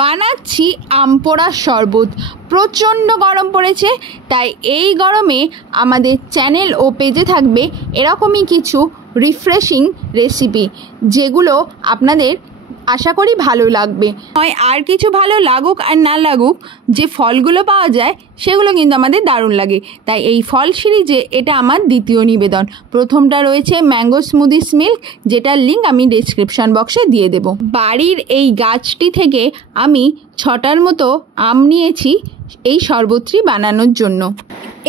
বানাচ্ছি আম পোড়ার শরবত। প্রচণ্ড গরম পড়েছে, তাই এই গরমে আমাদের চ্যানেল ও পেজে থাকবে এরকমই কিছু রিফ্রেশিং রেসিপি, যেগুলো আপনাদের আশা করি ভালো লাগবে। নয় আর কিছু ভালো লাগুক আর না লাগুক, যে ফলগুলো পাওয়া যায় সেগুলো কিন্তু আমাদের দারুণ লাগে। তাই এই ফল সিরিজে এটা আমার দ্বিতীয় নিবেদন। প্রথমটা রয়েছে ম্যাঙ্গো স্মুদিস মিল্ক, যেটার লিঙ্ক আমি ডেসক্রিপশন বক্সে দিয়ে দেব। বাড়ির এই গাছটি থেকে আমি 6টার মতো আম নিয়েছি এই শরবতটি বানানোর জন্য।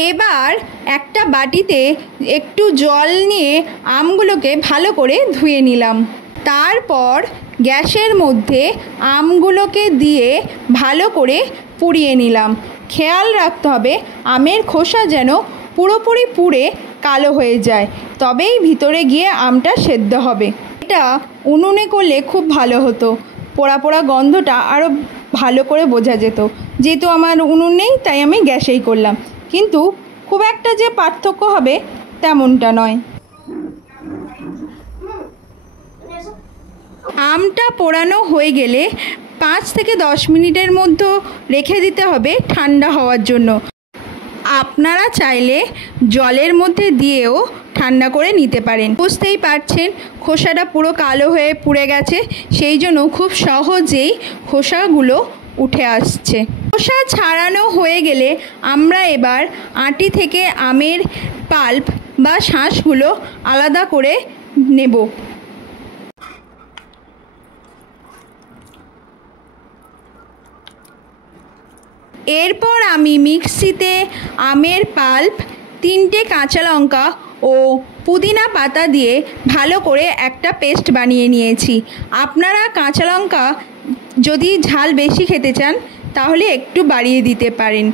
এবার একটা বাটিতে একটু জল নিয়ে আমগুলোকে ভালো করে ধুয়ে নিলাম। তারপর গ্যাসের মধ্যে আমগুলোকে দিয়ে ভালো করে পুড়িয়ে নিলাম। খেয়াল রাখতে হবে আমের খোসা যেন পুরোপুরি পুড়ে কালো হয়ে যায়, তবেই ভিতরে গিয়ে আমটা সেদ্ধ হবে। এটা উনুনে করলে খুব ভালো হতো, পোড়া পোড়া গন্ধটা আরও ভালো করে বোঝা যেত। যেহেতু আমার উনুন নেই তাই আমি গ্যাসেই করলাম, কিন্তু খুব একটা যে পার্থক্য হবে তেমনটা নয়। আমটা পোড়ানো হয়ে গেলে 5 থেকে 10 মিনিটের মধ্যে রেখে দিতে হবে ঠান্ডা হওয়ার জন্য। আপনারা চাইলে জলের মধ্যে দিয়েও ঠান্ডা করে নিতে পারেন। বুঝতেই পারছেন খোসাটা পুরো কালো হয়ে পুড়ে গেছে, সেই জন্য খুব সহজেই খোসাগুলো উঠে আসছে। খোসা ছাড়ানো হয়ে গেলে আমরা এবার আটি থেকে আমের পাল্প বা শাঁসগুলো আলাদা করে নেব। এরপর আমি মিক্সিতে আমের পাল্প, 3টে কাঁচা লঙ্কা ও পুদিনা পাতা দিয়ে ভালো করে একটা পেস্ট বানিয়ে নিয়েছি। আপনারা কাঁচা লঙ্কা যদি ঝাল বেশি খেতে চান তাহলে একটু বাড়িয়ে দিতে পারেন।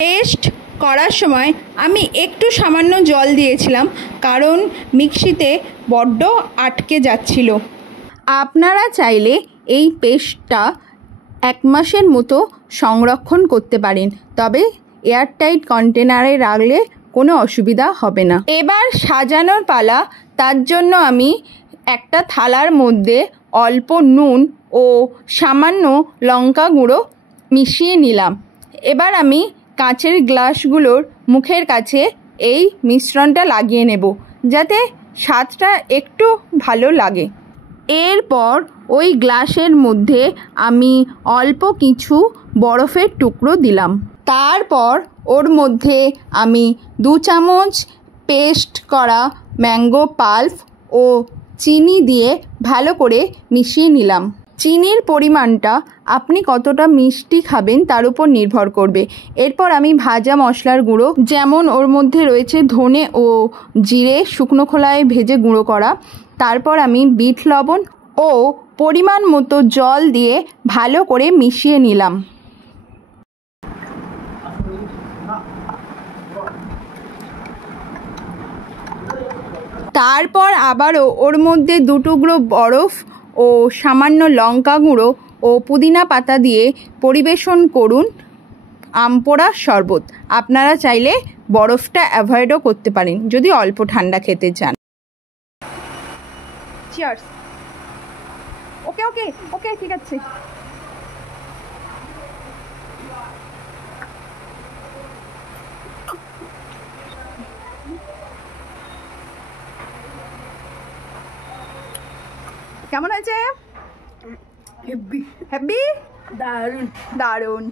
পেস্ট করার সময় আমি একটু সামান্য জল দিয়েছিলাম, কারণ মিক্সিতে বড্ড আটকে যাচ্ছিল। আপনারা চাইলে এই পেস্টটা 1 মাসের মতো সংরক্ষণ করতে পারেন, তবে এয়ারটাইট কন্টেনারে রাখলে কোনো অসুবিধা হবে না। এবার সাজানোর পালা। তার জন্য আমি একটা থালার মধ্যে অল্প নুন ও সামান্য লঙ্কা গুঁড়ো মিশিয়ে নিলাম। এবার আমি কাঁচের গ্লাসগুলোর মুখের কাছে এই মিশ্রণটা লাগিয়ে নেব, যাতে স্বাদটা একটু ভালো লাগে। এরপর ওই গ্লাসের মধ্যে আমি অল্প কিছু বরফের টুকরো দিলাম। তারপর ওর মধ্যে আমি 2 চামচ পেস্ট করা ম্যাঙ্গো পাল্প ও চিনি দিয়ে ভালো করে মিশিয়ে নিলাম। চিনির পরিমাণটা আপনি কতটা মিষ্টি খাবেন তার উপর নির্ভর করবে। এরপর আমি ভাজা মশলার গুঁড়ো, যেমন ওর মধ্যে রয়েছে ধনে ও জিরে শুকনো খোলায় ভেজে গুঁড়ো করা, তারপর আমি বিট লবণ ও পরিমাণ মতো জল দিয়ে ভালো করে মিশিয়ে নিলাম। তারপর আবারও ওর মধ্যে 2 টুকরো বরফ ও সামান্য লঙ্কা গুঁড়ো ও পুদিনা পাতা দিয়ে পরিবেশন করুন আম পোড়ার শরবত। আপনারা চাইলে বরফটা অ্যাভয়েডও করতে পারেন যদি অল্প ঠান্ডা খেতে চান। চিয়ার্স। ওকে ওকে ওকে, ঠিক আছে। কেমন হয়েছে? হেব্বি। দারুণ দারুণ।